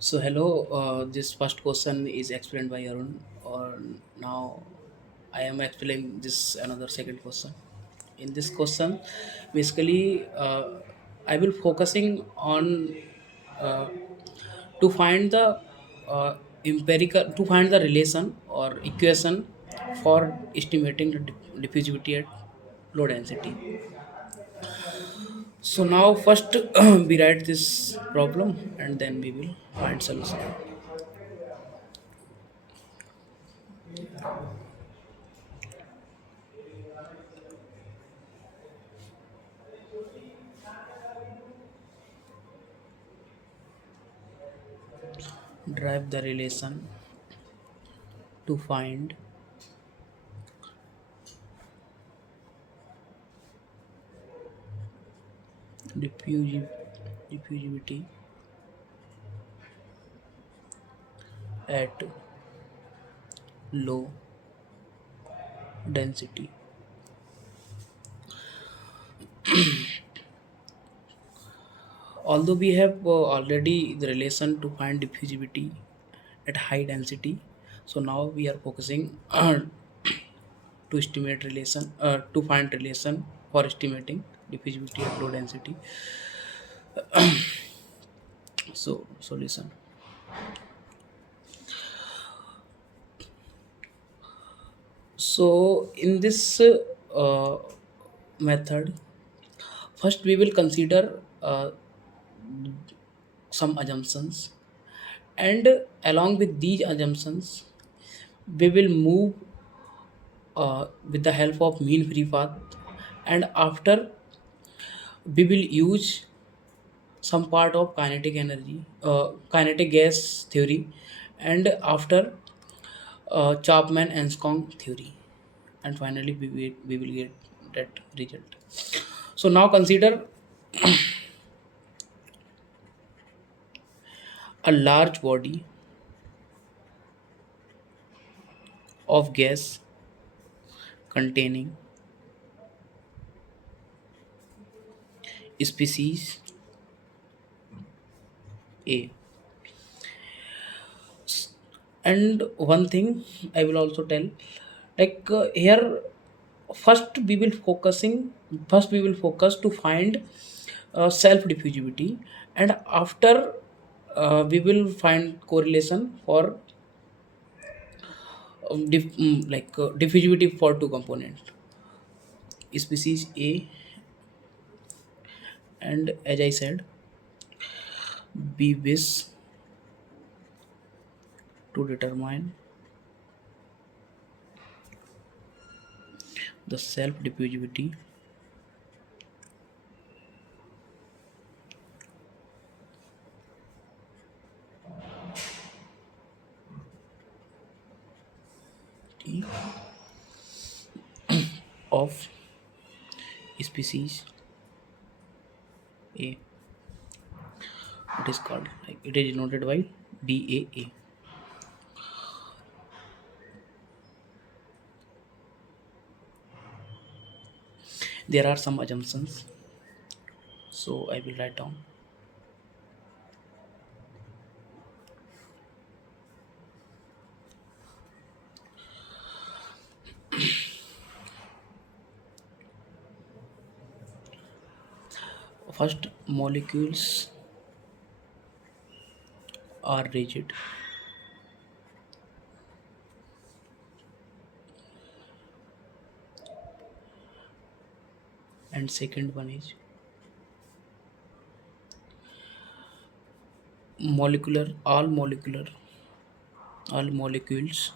So hello, this first question is explained by Arun. Or now I am explaining this another second question. In this question, basically, I will focusing on uh, to find the empirical to find the relation or equation for estimating the diffusivity at low density. So now first we write this problem and then we will find solution. Drive the relation to find diffusive, diffusivity at low density. Although we have already the relation to find diffusivity at high density, so now we are focusing to estimate relation to find relation for estimating diffusivity at low density. So solution. So in this method, first we will consider some assumptions, and along with these assumptions we will move with the help of mean free path, and after we will use some part of kinetic energy kinetic gas theory, and after Chapman Enscombe theory, and finally we will get that result. So now consider a large body of gas containing species A. And one thing I will also tell, like here first we will focus to find self diffusivity, and after we will find correlation for diffusivity for two component species A, and as I said, we wish to determine the self diffusivity of species A. It is called, like, it is denoted by DAA. There are some assumptions, so I will write down. First, molecules are rigid, and second one is all molecules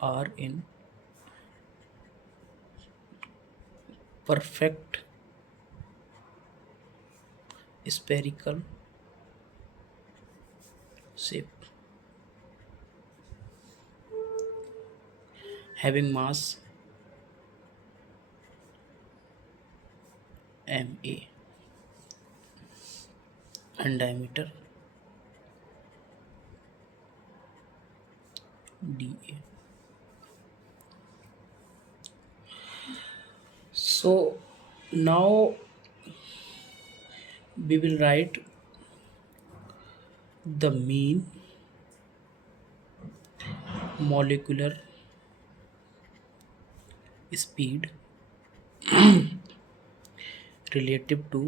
are in perfect spherical shape, having mass ma and diameter dA. So now we will write the mean molecular speed relative to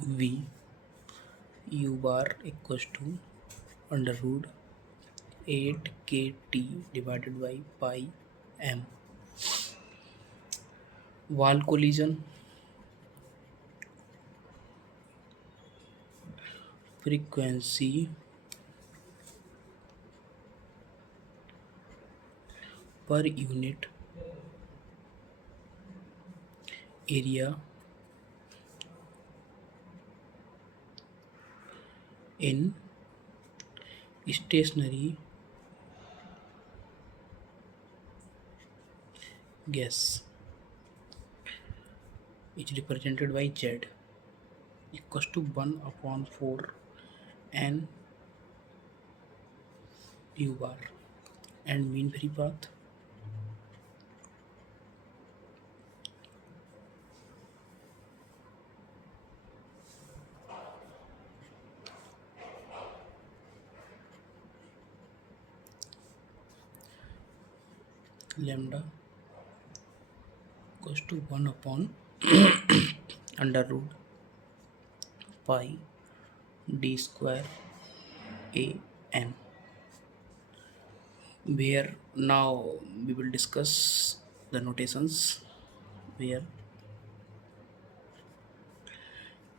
v u bar equals to under root 8 kt divided by pi m. Wall collision frequency per unit area in stationary gas is represented by Z equals to 1 upon 4 n u bar, and mean free path lambda equals to 1 upon under root pi d square a n. Where now we will discuss the notations where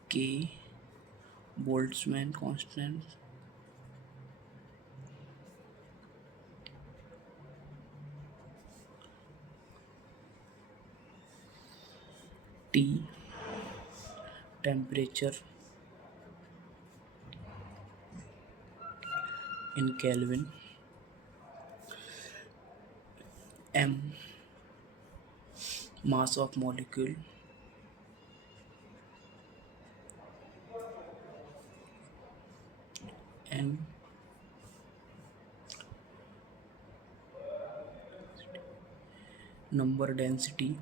k Boltzmann constant, T temperature in Kelvin, m mass of molecule, m number density,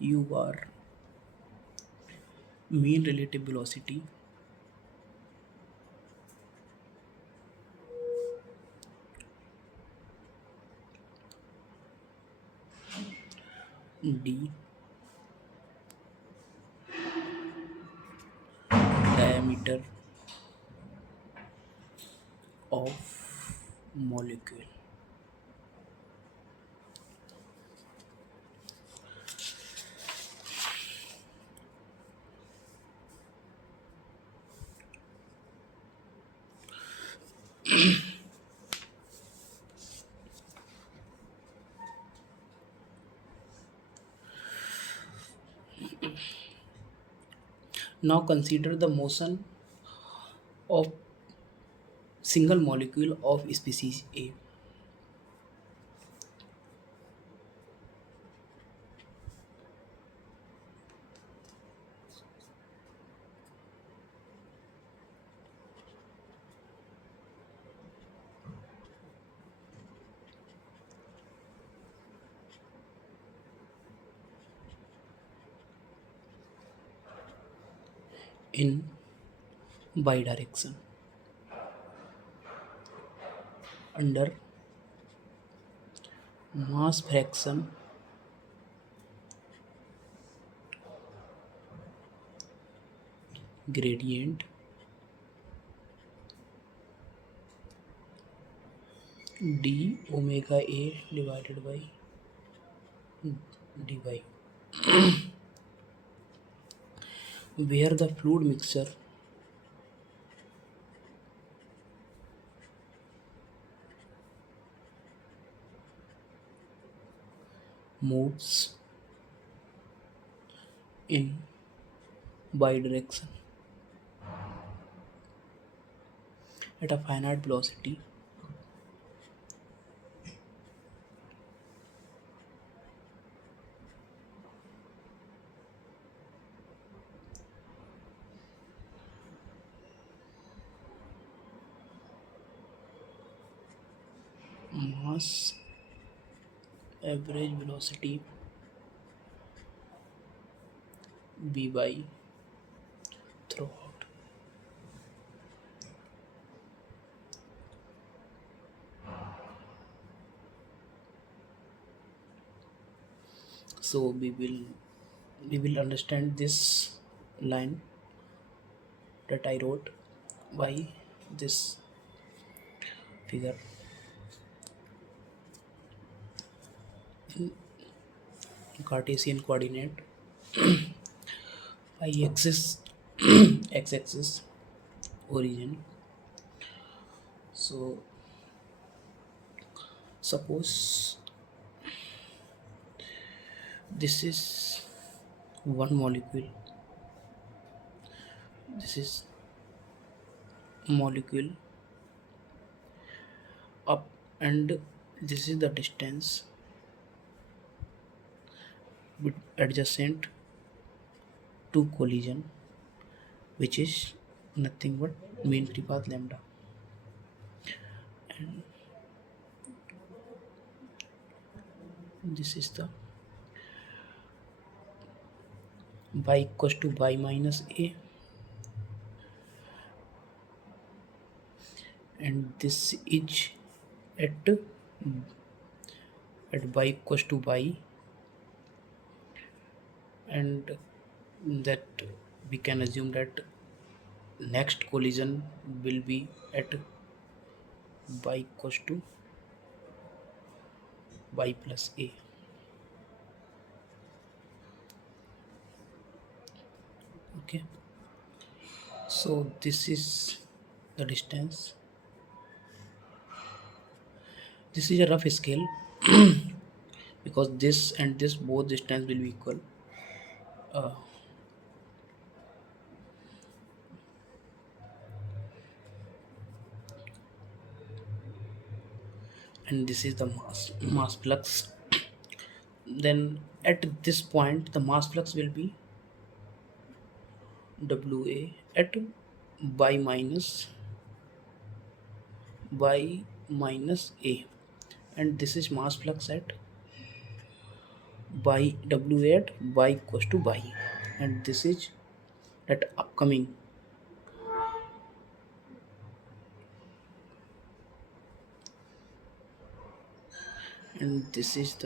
u bar mean relative velocity, d diameter of molecule. Now consider the motion of single molecule of species A. In bidirection under mass fraction gradient d omega a divided by dy, where the fluid mixture moves in bidirection at a finite velocity, mass average velocity B by throughout. So we will understand this line that I wrote by this figure. In Cartesian coordinate, y-axis x-axis origin. So suppose this is one molecule, this is molecule up, and this is the distance adjacent to collision, which is nothing but mean free path lambda. And this is the y equals to y minus a, and this is at y equals to y, and that we can assume that next collision will be at y equals to y plus a. Okay, so this is the distance. This is a rough scale because this and this both distance will be equal. uh, and this is the mass flux. Then at this point the mass flux will be wa at y minus a, and this is mass flux at y wa at y equals to y, and this is that upcoming. And this is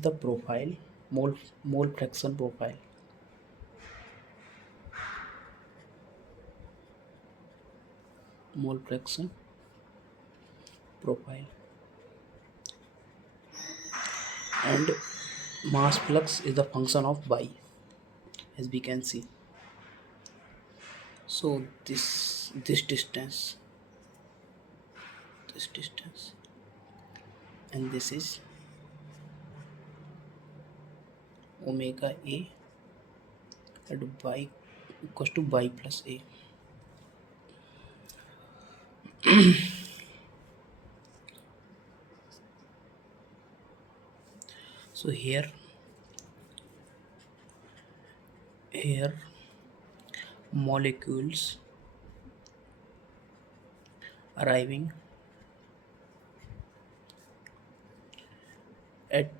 the profile, mole fraction profile. Mole fraction profile, and mass flux is the function of y, as we can see. So this distance, and this is omega a at y equals to y plus a. So here molecules arriving at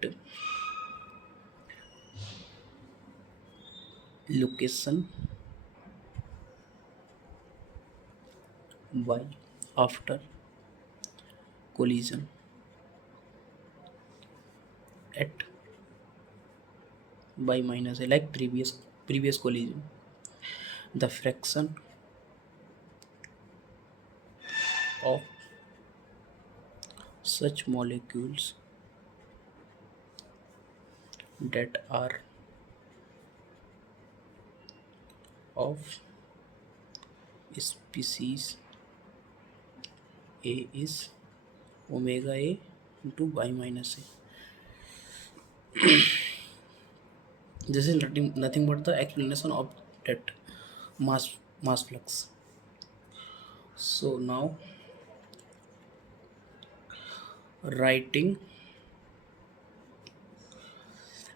location y after collision at y minus a, like previous collision. The fraction of such molecules that are of species a is omega a into y minus a. This is nothing but the explanation of that mass flux. So now writing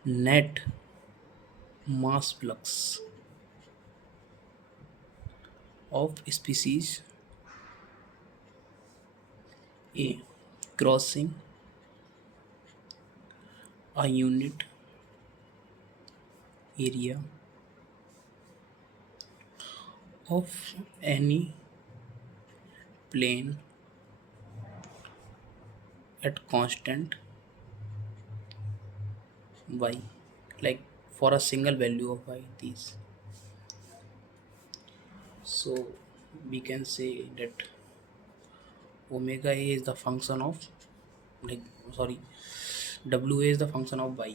net mass flux of species A crossing a unit area of any plane at constant y, like for a single value of y these. So we can say that omega a is the function of, like, sorry, wa is the function of y.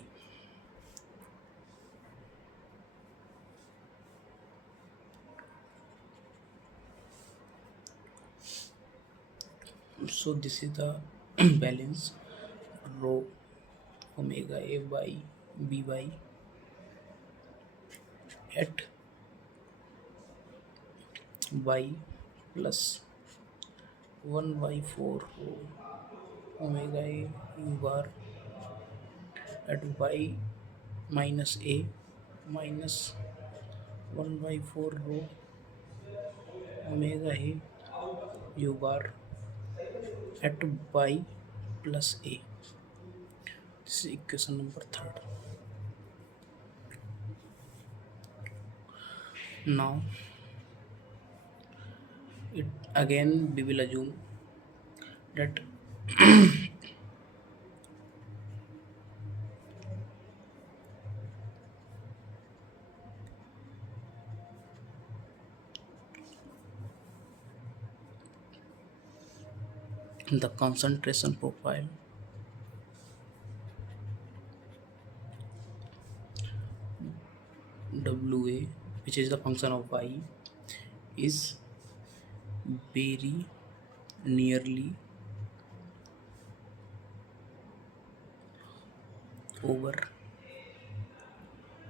So this is the balance rho omega a by by at y plus 1 by 4 rho omega a u bar at y minus a minus 1 by 4 rho omega a u bar at y plus a. This is equation number third. Now it again we will assume that the concentration profile wa, which is the function of y, is very nearly over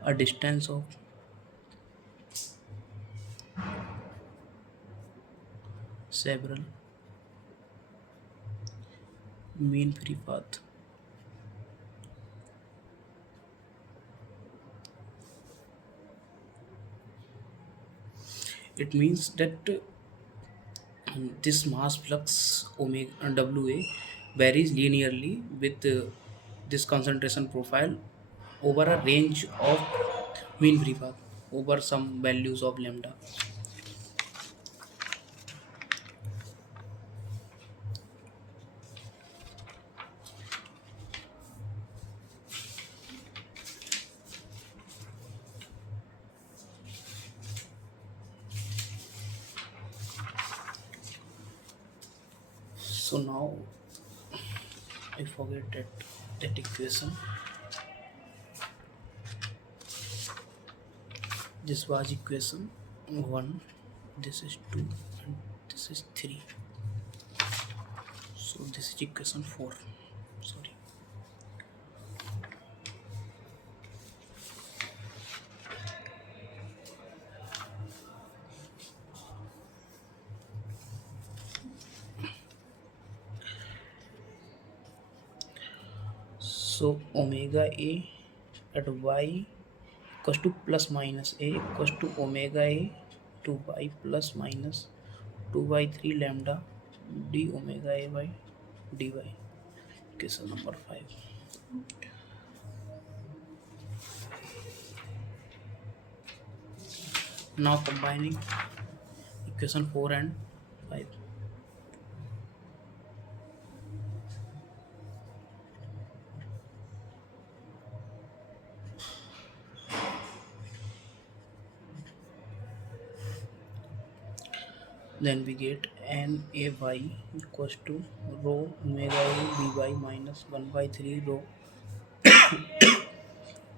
a distance of several mean free path. It means that this mass flux omega wa varies linearly with this concentration profile over a range of mean free path over some values of lambda. So now I forget that equation. This was equation 1, this is 2, and this is 3. So this is equation 4. Sorry. So omega a at y equals to plus minus a equals to omega a to y plus minus 2 by 3 lambda d omega a by dy. Equation number 5. Now combining equation 4 and 5. Then we get n a y equals to rho omega a by minus 1 by 3 rho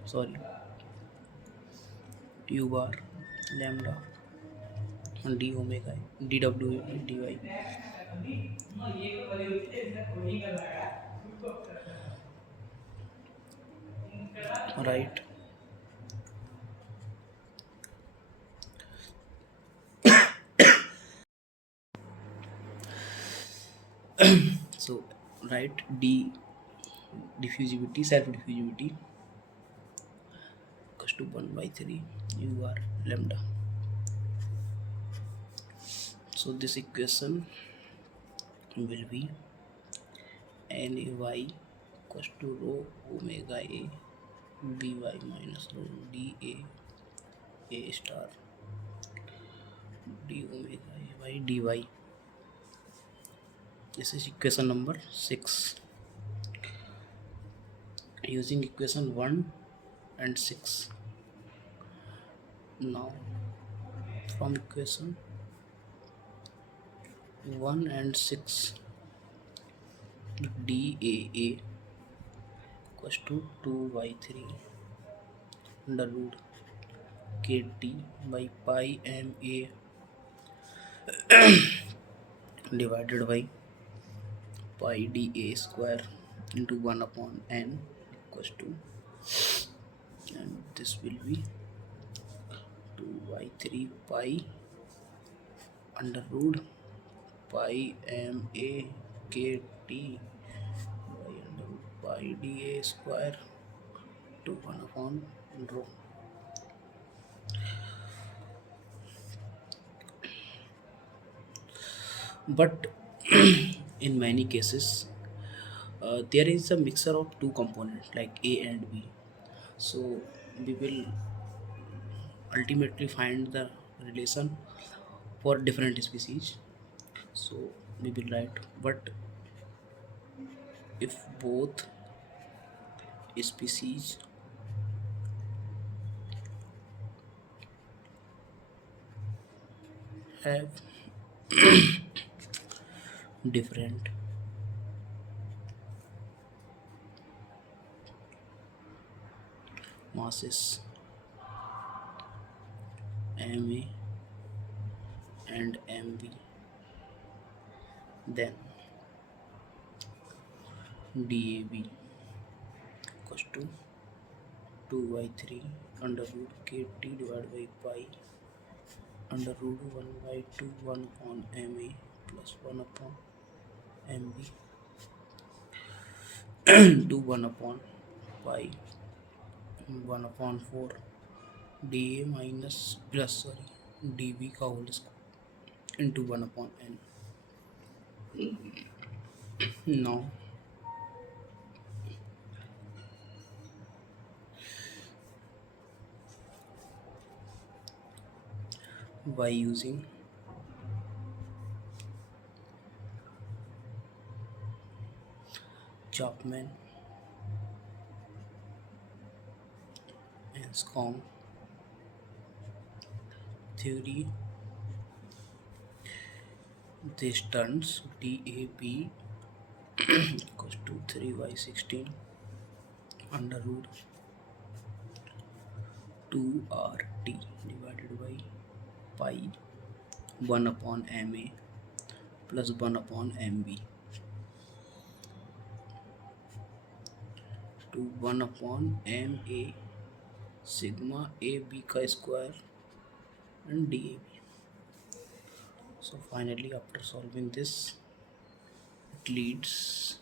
sorry u bar lambda d omega dw dy. Right. So write d diffusivity, self diffusivity equals to 1 by 3 u bar lambda. So this equation will be n a y equals to rho omega a by minus rho a star d omega a by dy. This is equation number 6. Using equation 1 and 6, now from equation 1 and 6, daa equals to 2 by 3 under root kt by pi ma divided by pi dA square into 1 upon n equals to, and this will be 2 by 3 pi under root pi ma kt by under root pi dA square to 1 upon rho. But in many cases there is a mixture of two components like a and b, so we will ultimately find the relation for different species. So we will write, but if both species have different masses ma and mb, then dab equals to 2 by 3 under root kt divided by pi under root 1 by 2 1 upon ma plus 1 upon mb to 1 upon pi 1 upon 4 dA minus plus dB का whole square into 1 upon n. Now by using Chapman and Scong theory, this turns DAB equals to 3 by 16 under root 2RT divided by pi 1 upon MA plus 1 upon MB to 1 upon MA sigma AB का square and DAB. So finally, after solving this, it leads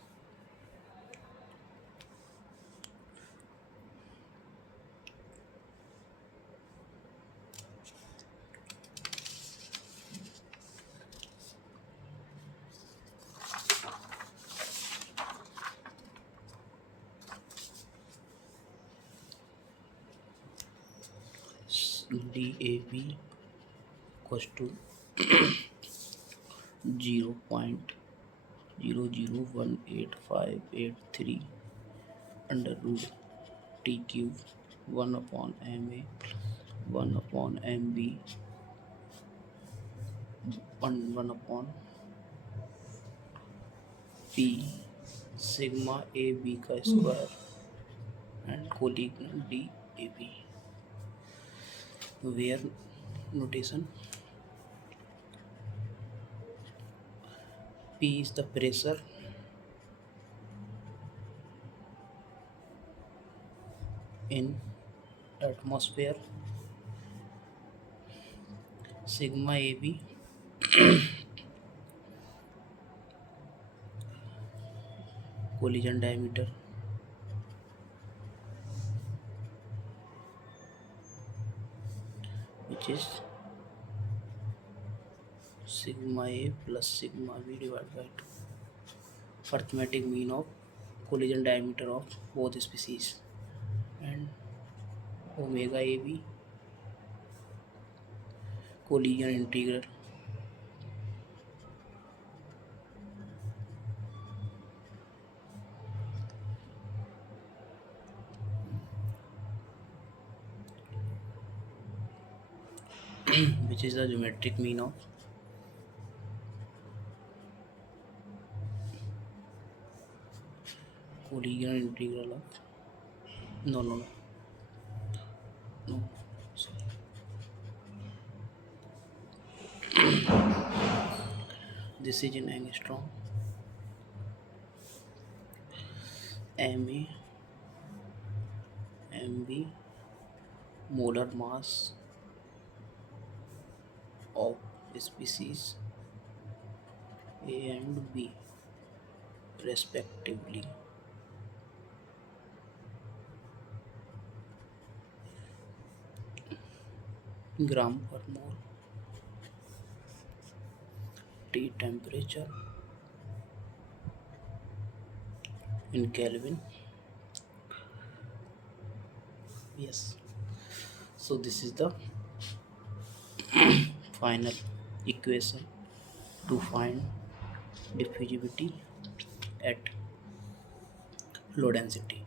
DAB equals to 0.001853 under root T cube 1 upon MA 1 upon MB 1 upon P sigma AB का square and collineal DAB, where notation P is the pressure in atmosphere, sigma AB collision diameter, which is sigma A plus sigma B divided by 2, arithmetic mean of collision diameter of both species, and omega AB collision integral, which is the geometric mean of collision integral of, no, sorry, this is in angstrom. Ma mb molar mass of species A and B respectively. Gram per mole. T temperature in Kelvin. Yes. So this is the final equation to find diffusivity at low density.